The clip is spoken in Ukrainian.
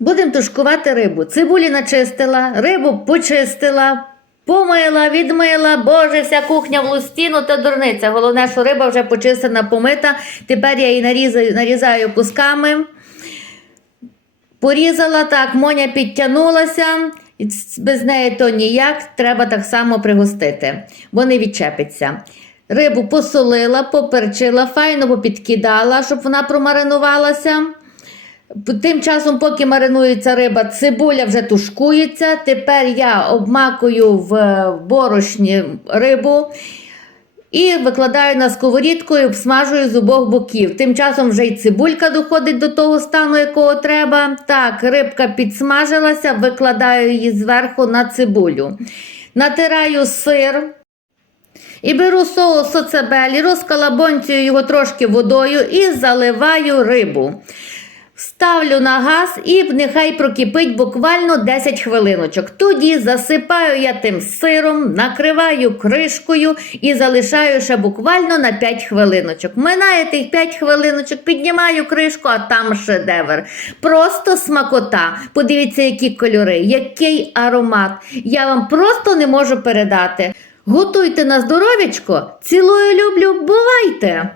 Будемо тушкувати рибу. Цибулі начистила, рибу почистила, помила, відмила. Боже, вся кухня в лустіну та дурниця. Головне, що риба вже почистена, помита. Тепер я її нарізаю, нарізаю кусками. Порізала так, Моня підтягнулася, без неї то ніяк, треба так само пригостити, бо не відчепиться. Рибу посолила, поперчила, файно попідкидала, щоб вона промаринувалася. Тим часом, поки маринується риба, цибуля вже тушкується. Тепер я обмакую в борошні рибу і викладаю на сковорідку і обсмажую з обох боків. Тим часом вже й цибулька доходить до того стану, якого треба. Так, рибка підсмажилася, викладаю її зверху на цибулю. Натираю сир. І беру соус соцебелі, розкалабонцюю його трошки водою і заливаю рибу. Ставлю на газ і нехай прокипить буквально 10 хвилиночок. Тоді засипаю я тим сиром, накриваю кришкою і залишаю ще буквально на 5 хвилиночок. Минає тих 5 хвилиночок, піднімаю кришку, а там шедевр. Просто смакота. Подивіться, які кольори, який аромат. Я вам просто не можу передати. Готуйте на здоров'ячко. Цілую люблю, бувайте!